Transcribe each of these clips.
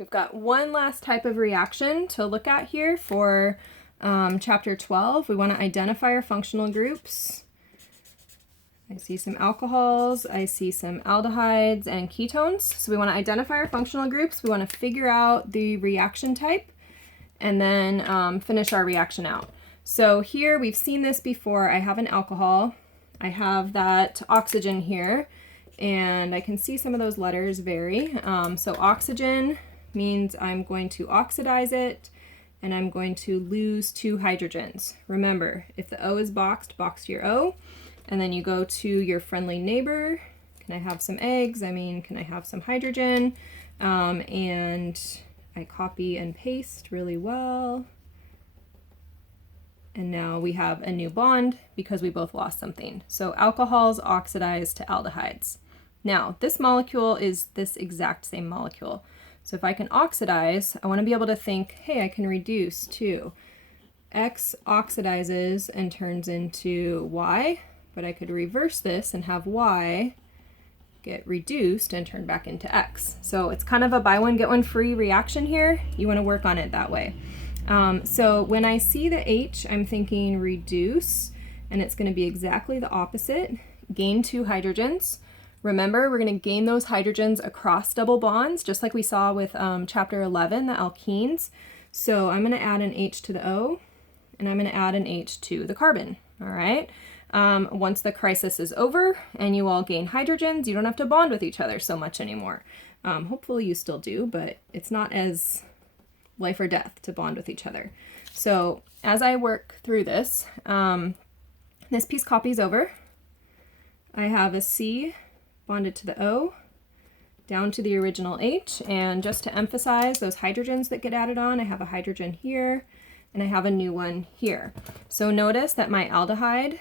We've got one last type of reaction to look at here for chapter 12. We want to identify our functional groups. I see some alcohols, I see some aldehydes and ketones. So we want to identify our functional groups. We want to figure out the reaction type and then finish our reaction out. So here we've seen this before. I have an alcohol. I have that oxygen here, and I can see some of those letters vary. So oxygen means I'm going to oxidize it, and I'm going to lose 2 hydrogens. Remember, if the O is boxed, box your O, and then you go to your friendly neighbor. Can I have some eggs? I mean, can I have some hydrogen? And I copy and paste really well. And now we have a new bond because we both lost something. So alcohols oxidize to aldehydes. Now, this molecule is this exact same molecule. So if I can oxidize, I want to be able to think, hey, I can reduce too. X oxidizes and turns into Y, but I could reverse this and have Y get reduced and turn back into X. So it's kind of a buy one, get one free reaction here. You want to work on it that way. So when I see the H, I'm thinking reduce, and it's going to be exactly the opposite. Gain 2 hydrogens. Remember, we're going to gain those hydrogens across double bonds, just like we saw with chapter 11, the alkenes. So I'm going to add an H to the O, and I'm going to add an H to the carbon. All right. Once the crisis is over and you all gain hydrogens, you don't have to bond with each other so much anymore. Hopefully you still do, but it's not as life or death to bond with each other. So as I work through this, this piece copies over. I have a C bonded to the O down to the original H, and just to emphasize those hydrogens that get added on, I have a hydrogen here and I have a new one here. So notice that my aldehyde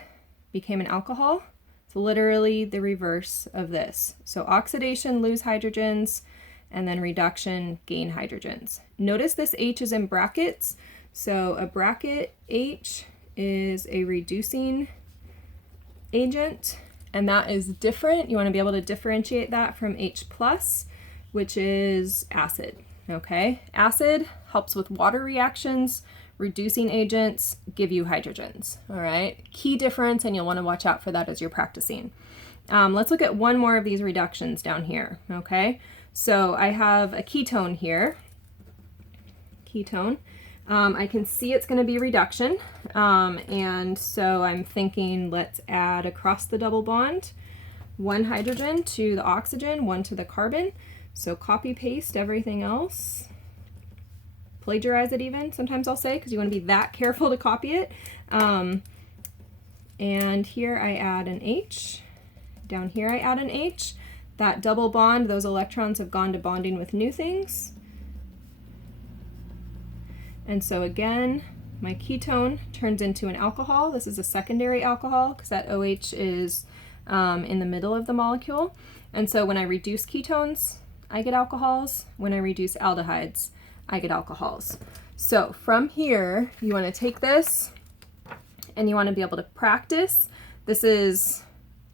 became an alcohol. It's literally the reverse of this. So oxidation, lose hydrogens, and then reduction, gain hydrogens. Notice this H is in brackets. So a bracket H is a reducing agent, and that is different. You want to be able to differentiate that from H+, which is acid. Okay, acid helps with water reactions. Reducing agents give you hydrogens. All right, key difference, and you'll want to watch out for that as you're practicing. Let's look at one more of these reductions down here. Okay, so I have a ketone here. Ketone. I can see it's going to be reduction, and so I'm thinking let's add across the double bond 1 hydrogen to the oxygen, 1 to the carbon. So copy paste everything else. Plagiarize it even, sometimes I'll say, because you want to be that careful to copy it. And here I add an H. Down here I add an H. That double bond, those electrons have gone to bonding with new things. And so again, my ketone turns into an alcohol. This is a secondary alcohol because that OH is in the middle of the molecule. And so when I reduce ketones, I get alcohols. When I reduce aldehydes, I get alcohols. So from here, you want to take this and you want to be able to practice. This is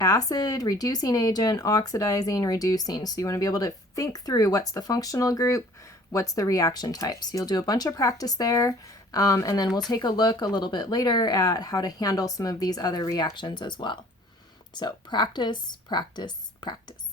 acid, reducing agent, oxidizing, reducing. So you want to be able to think through what's the functional group, what's the reaction type. So you'll do a bunch of practice there, and then we'll take a look a little bit later at how to handle some of these other reactions as well. So practice, practice, practice.